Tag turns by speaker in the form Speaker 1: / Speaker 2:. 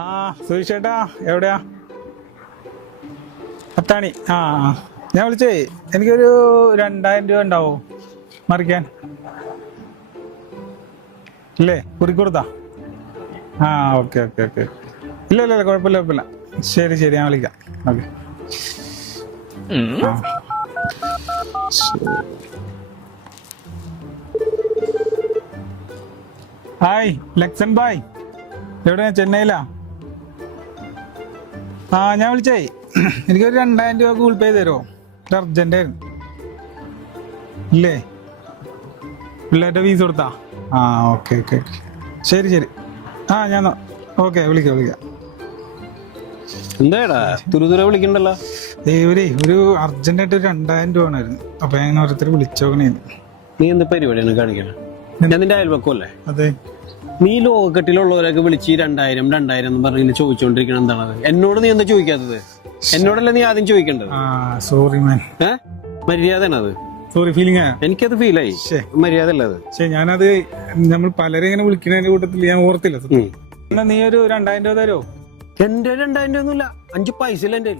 Speaker 1: ആ സുരേഷേട്ടാ എവിടെയാ? അത്താണി. ആ. ഞാൻ വിളിച്ചേ എനിക്കൊരു രണ്ടായിരം രൂപ ഉണ്ടാവോ? മറിക്കാൻ. ഇല്ലേ? കുറിക്കൊടുത്താ? ആ ഓക്കെ ഓക്കെ ഓക്കെ. ഇല്ല ഇല്ല ഇല്ല കുഴപ്പമില്ല കുഴപ്പമില്ല. ശരി ശരി ഞാൻ വിളിക്കാം. ഓക്കെ. ഹായ് ലക്സൻ ബായ് എവിടെയാ? ചെന്നൈയിലാ? ആ ഞാൻ വിളിച്ചേ. എനിക്കൊരു രണ്ടായിരം രൂപ ഗൂഗിൾ പേ തരുമോ ഒരു അർജന്റ് ആയിരുന്നു. ഇല്ലേ? പിള്ളേരുടെ ഫീസ് കൊടുത്താ? ആ ഓക്കെ ഓക്കെ ഓക്കെ. ശരി ശരി. ആ ഞാൻ ഓക്കെ വിളിക്കാം വിളിക്കാം.
Speaker 2: എന്താടാ തുരുതുര വിളിക്കണ്ടല്ലോ?
Speaker 1: ഇവരേ ഒരു അർജന്റായിട്ട് ഒരു രണ്ടായിരം രൂപ ആണായിരുന്നു അപ്പൊ ഞാൻ ഓരോരുത്തർ വിളിച്ചോക്കണേ
Speaker 2: നീ എന്ത് പരിപാടിയാണ് കാണിക്കണം? ഞാൻ നിന്റെ അയൽവക്കല്ലേ
Speaker 1: അതെ.
Speaker 2: നീ ലോകക്കെട്ടിലുള്ളവരൊക്കെ വിളിച്ച് രണ്ടായിരം രണ്ടായിരം എന്ന് പറഞ്ഞ് ചോദിച്ചോണ്ടിരിക്കണം എന്താണ്? എന്നോട് നീ എന്താ ചോദിക്കാത്തത്? എന്നോടല്ലേ നീ ആദ്യം ചോദിക്കേണ്ടത്?
Speaker 1: സോറി മാൻ
Speaker 2: ഏ? മര്യാദയാണ് അത്.
Speaker 1: സോറി ഫീലിംഗ്
Speaker 2: എനിക്കത് ഫീലായി
Speaker 1: ആയി.
Speaker 2: മര്യാദ അല്ലത്
Speaker 1: പക്ഷെ ഞാനത് നമ്മൾ പലരെ ഇങ്ങനെ വിളിക്കുന്നതിന്റെ കൂട്ടത്തിൽ ഞാൻ ഓർത്തില്ല. എന്നാ നീ ഒരു രണ്ടായിരം രൂപ തരോ
Speaker 2: എന്റെ രണ്ടായിരം രൂപ ഒന്നുമില്ല അഞ്ച് പൈസ ഇല്ല എന്റെ.